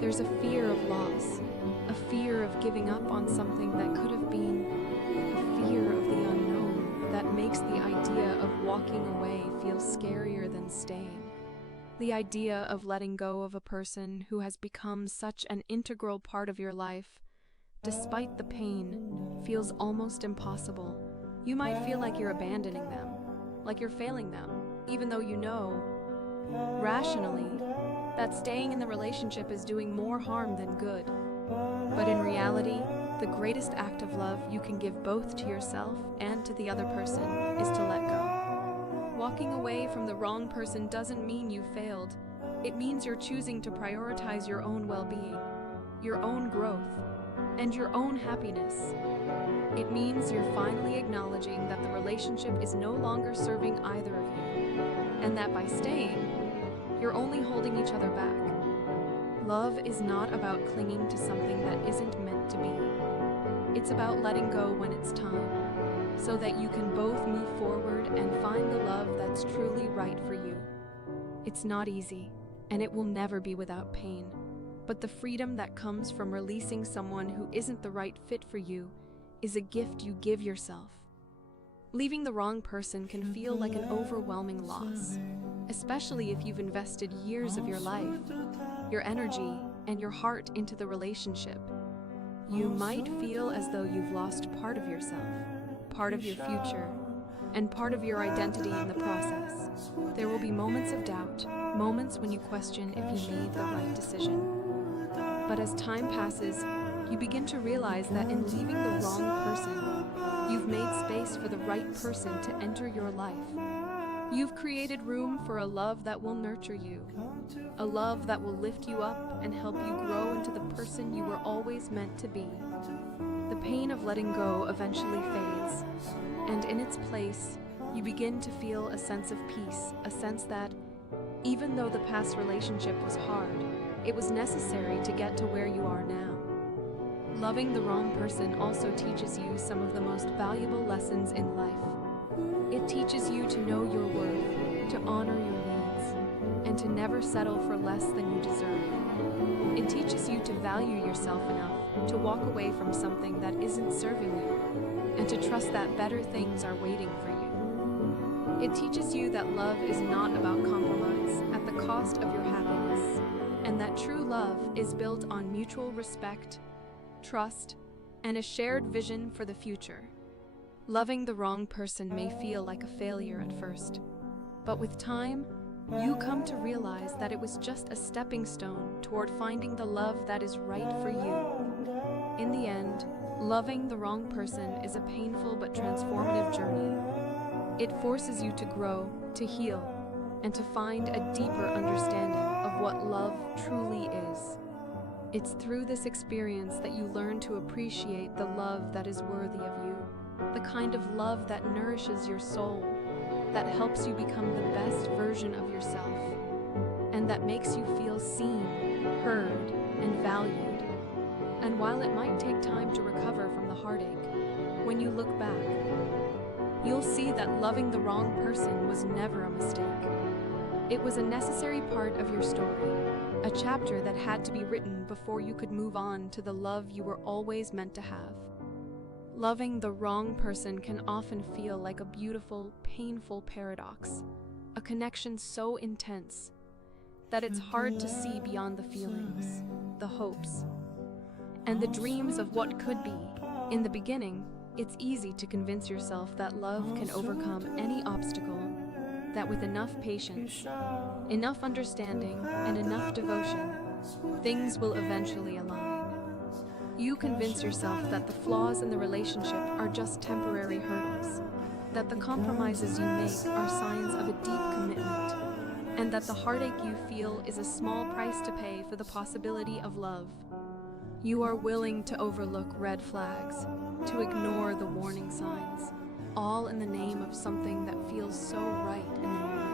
There's a fear of loss, a fear of giving up on something that could have been, a fear of the unknown that makes the idea of walking away feel scarier than staying. The idea of letting go of a person who has become such an integral part of your life, despite the pain, feels almost impossible. You might feel like you're abandoning them, like you're failing them, even though you know, rationally, that staying in the relationship is doing more harm than good. But in reality, the greatest act of love you can give both to yourself and to the other person is to let go. Walking away from the wrong person doesn't mean you failed. It means you're choosing to prioritize your own well-being, your own growth, and your own happiness. It means you're finally acknowledging that the relationship is no longer serving either of you, and that by staying, you're only holding each other back. Love is not about clinging to something that isn't meant to be. It's about letting go when it's time, so that you can both move forward and find the love that's truly right for you. It's not easy, and it will never be without pain, but the freedom that comes from releasing someone who isn't the right fit for you is a gift you give yourself. Leaving the wrong person can feel like an overwhelming loss, especially if you've invested years of your life, your energy, and your heart into the relationship. You might feel as though you've lost part of yourself, part of your future, and part of your identity in the process. There will be moments of doubt, moments when you question if you made the right decision. But as time passes, you begin to realize that in leaving the wrong person, you've made space for the right person to enter your life. You've created room for a love that will nurture you, a love that will lift you up and help you grow into the person you were always meant to be. The pain of letting go eventually fades, and in its place, you begin to feel a sense of peace, a sense that, even though the past relationship was hard, it was necessary to get to where you are now. Loving the wrong person also teaches you some of the most valuable lessons in life. It teaches you to know your worth, to honor your needs, and to never settle for less than you deserve. It teaches you to value yourself enough to walk away from something that isn't serving you, and to trust that better things are waiting for you. It teaches you that love is not about compromise at the cost of your happiness, and that true love is built on mutual respect, trust, and a shared vision for the future. Loving the wrong person may feel like a failure at first, but with time, you come to realize that it was just a stepping stone toward finding the love that is right for you. In the end, loving the wrong person is a painful but transformative journey. It forces you to grow, to heal, and to find a deeper understanding of what love truly is. It's through this experience that you learn to appreciate the love that is worthy of you, the kind of love that nourishes your soul, that helps you become the best version of yourself, and that makes you feel seen, heard, and valued. And while it might take time to recover from the heartache, when you look back, you'll see that loving the wrong person was never a mistake. It was a necessary part of your story, a chapter that had to be written before you could move on to the love you were always meant to have. Loving the wrong person can often feel like a beautiful, painful paradox, a connection so intense that it's hard to see beyond the feelings, the hopes, and the dreams of what could be. In the beginning, it's easy to convince yourself that love can overcome any obstacle, that with enough patience, enough understanding, and enough devotion, things will eventually align. You convince yourself that the flaws in the relationship are just temporary hurdles, that the compromises you make are signs of a deep commitment, and that the heartache you feel is a small price to pay for the possibility of love. You are willing to overlook red flags, to ignore the warning signs, all in the name of something that feels so right in the moment.